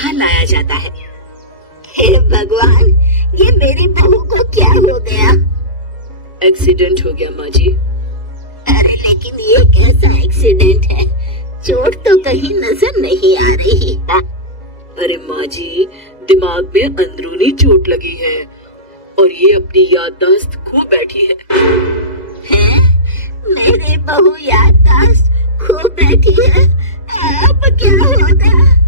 बाहर लाया जाता है। हे भगवान, ये मेरी बहू को क्या हो गया? एक्सीडेंट हो गया माँ जी। अरे लेकिन ये कैसा एक्सीडेंट है? चोट तो कहीं नजर नहीं आ रही। अरे माँ जी, दिमाग में अंदरूनी चोट लगी है और ये अपनी याददाश्त खो बैठी है। हैं? मेरी बहू याददाश्त खो बैठी है? अब क्या होगा?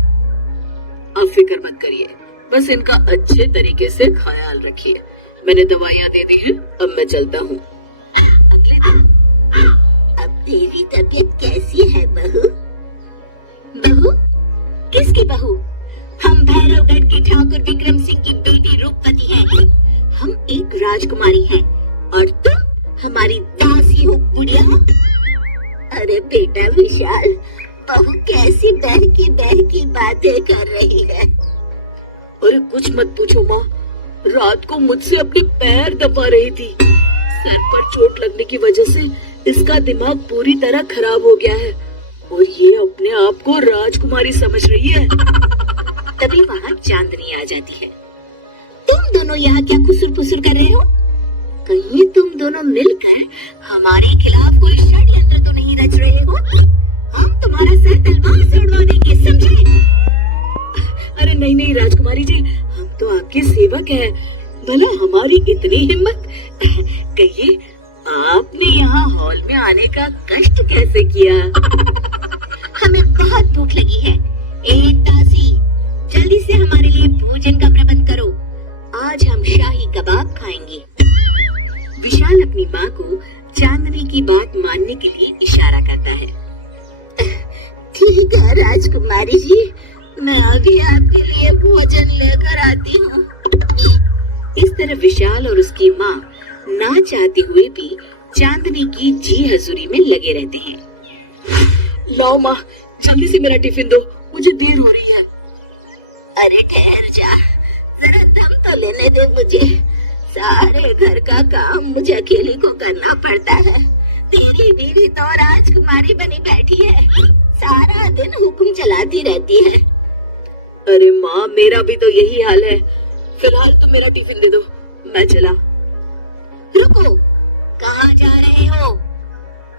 आप फिक्र मत करिए, बस इनका अच्छे तरीके से ख्याल रखिए। मैंने दवाइयाँ दे दी हैं, अब मैं चलता हूँ। अगले दिन, अब तेरी तबीयत कैसी है बहू? बहू? किसकी बहू? हम भैरवगढ़ के ठाकुर विक्रम सिंह की बेटी रूपवती हैं। हम एक राजकुमारी हैं और तुम हमारी दासी हो बुढ़िया। अरे बेटा विशाल, बहू कैसी बहकी बातें कर रही है। अरे कुछ मत पूछो माँ, रात को मुझसे अपने पैर दबा रही थी। सर पर चोट लगने की वजह से इसका दिमाग पूरी तरह खराब हो गया है और ये अपने आप को राजकुमारी समझ रही है। तभी वहाँ चांदनी आ जाती है। तुम दोनों यहाँ क्या खुसुर-फुसुर कर रहे हो? कहीं तुम दोनों मिलकर हमारे खिलाफ कोई षड्यंत्र तो नहीं रच रहे हो? हम तुम्हारा सर तलवार से उड़वा देंगे, समझे? अरे नहीं नहीं राजकुमारी जी, हम तो आपके सेवक हैं। भला हमारी इतनी हिम्मत। कहिए, आपने यहाँ हॉल में आने का कष्ट कैसे किया? हमें बहुत भूख लगी है। ए दासी, जल्दी से हमारे लिए भोजन का प्रबंध करो। आज हम शाही कबाब खाएंगे। विशाल अपनी माँ को चांदनी की बात मानने के लिए इशारा करता है। ठीक है राजकुमारी जी, मैं अभी आपके लिए भोजन लेकर आती हूँ। इस तरह विशाल और उसकी माँ ना चाहते हुए भी चांदनी की जी हजूरी में लगे रहते हैं। लाओ माँ, जल्दी से मेरा टिफिन दो, मुझे देर हो रही है। अरे ठहर जा, जरा दम तो लेने दे मुझे। सारे घर का काम मुझे अकेली को करना पड़ता है। तेरी बीवी तो राजकुमारी बनी बैठी है, सारा दिन हुक्म चलाती रहती है। अरे माँ, मेरा भी तो यही हाल है। फिलहाल तुम मेरा टिफिन दे दो, मैं चला। रुको, कहाँ जा रहे हो?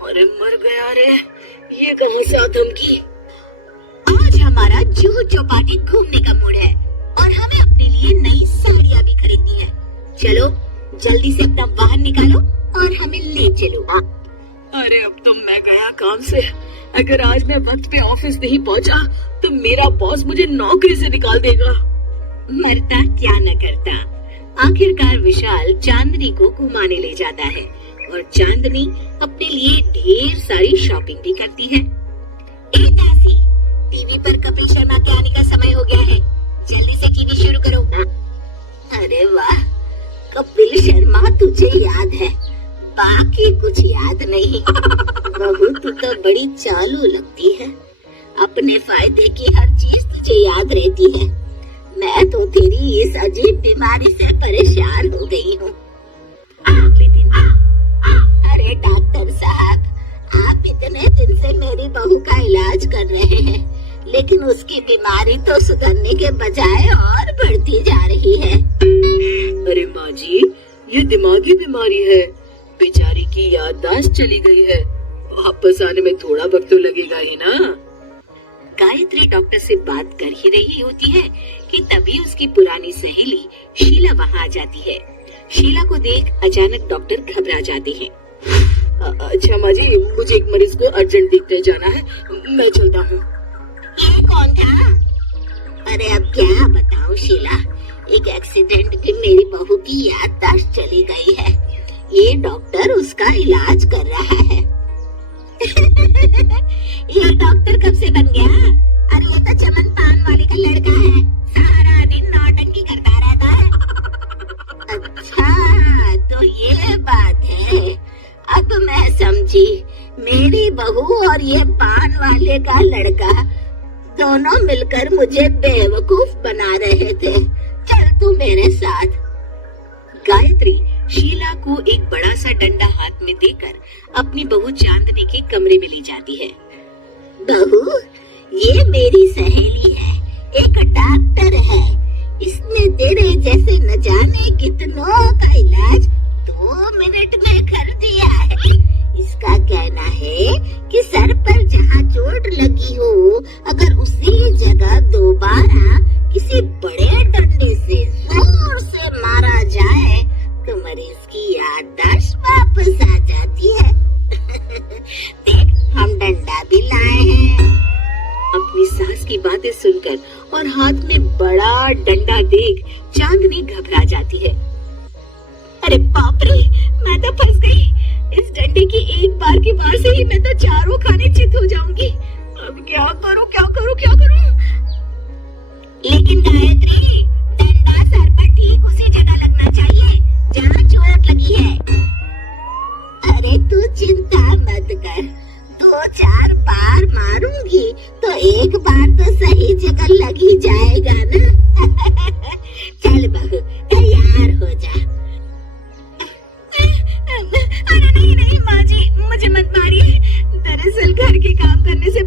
अरे मर गया रे, ये कहाँ से आतंकी। आज हमारा जुहू चौपाटी घूमने का मूड है और हमें अपने लिए नई साड़ियाँ भी खरीदनी है। चलो जल्दी से अपना वाहन निकालो और हमें ले चलो। अरे अब तो मैं गया काम से। अगर आज मैं वक्त पे ऑफिस नहीं पहुंचा तो मेरा बॉस मुझे नौकरी से निकाल देगा। मरता क्या न करता। आखिरकार विशाल चांदनी को घुमाने ले जाता है और चांदनी अपने लिए ढेर सारी शॉपिंग भी करती है। ए दासी, टीवी पर कपिल शर्मा के आने का समय हो गया है, जल्दी से टीवी शुरू करो। अरे वाह, कपिल शर्मा तुझे याद है, बाकी कुछ याद नहीं। बहू, तू तो बड़ी चालू लगती है, अपने फायदे की हर चीज तुझे याद रहती है। मैं तो तेरी इस अजीब बीमारी से परेशान हो गई हूँ। अगले दिन, अरे डॉक्टर साहब, आप इतने दिन से मेरी बहू का इलाज कर रहे हैं, लेकिन उसकी बीमारी तो सुधरने के बजाय और बढ़ती जा रही है। अरे माँ जी, ये दिमागी बीमारी है, बेचारी की याददाश्त चली गई है, वापस आने में थोड़ा वक्त तो लगेगा ही ना। गायत्री डॉक्टर से बात कर ही रही होती है कि तभी उसकी पुरानी सहेली शीला वहाँ आ जाती है। शीला को देख अचानक डॉक्टर घबरा जाते हैं। अच्छा माँ जी, मुझे एक मरीज को अर्जेंट देखने जाना है, मैं चलता हूँ। ये कौन था? अरे अब क्या बताऊँ शीला, एक एक्सीडेंट में मेरी बहू की याददाश्त चली गई है। ये डॉक्टर उसका इलाज कर रहा है। ये डॉक्टर कब से बन गया? अरे ये तो चमन पान वाले का लड़का है, सारा दिन नौटंकी करता रहता है। अच्छा तो ये बात है, अब मैं समझी। मेरी बहू और ये पान वाले का लड़का दोनों मिलकर मुझे बेवकूफ बना रहे थे। चल तू मेरे साथ। गायत्री शीला को एक बड़ा सा डंडा हाथ में देकर अपनी बहू चांदनी के कमरे में ले जाती है। बहू, ये मेरी सहेली है, एक डाक जैसे न जाने कितनों का इलाज 2 मिनट में कर दिया है। इसका कहना है कि सर पर जहाँ चोट लगी हो, अगर उसी जगह दोबारा किसी बड़े डंडे से जोर से मारा जाए तो मरीज की याददाश्त वापस आ जाती है। देख, हम डंडा भी लाए हैं। अपनी सास की बातें सुनकर और हाथ में बड़ा डंडा देख चांदनी घबरा जाती है। अरे बाप रे, मैं तो फंस गई। इस डंडे की एक बार की वार से ही मैं तो चारों खाने चित हो जाऊंगी। अब क्या करूं, क्या करूं, क्या करूं? लेकिन गायत्री, डंडा सर पर ठीक उसी जगह लगना चाहिए जहाँ चोट लगी है। अरे तू चिंता मत कर, 2-4 बार मारूंगी तो एक बार तो सही जगह लग ही जाएगा ना। चल बहू, तैयार हो जा। अरे नहीं नहीं माँ जी, मुझे मत मारिए। दरअसल घर के काम करने से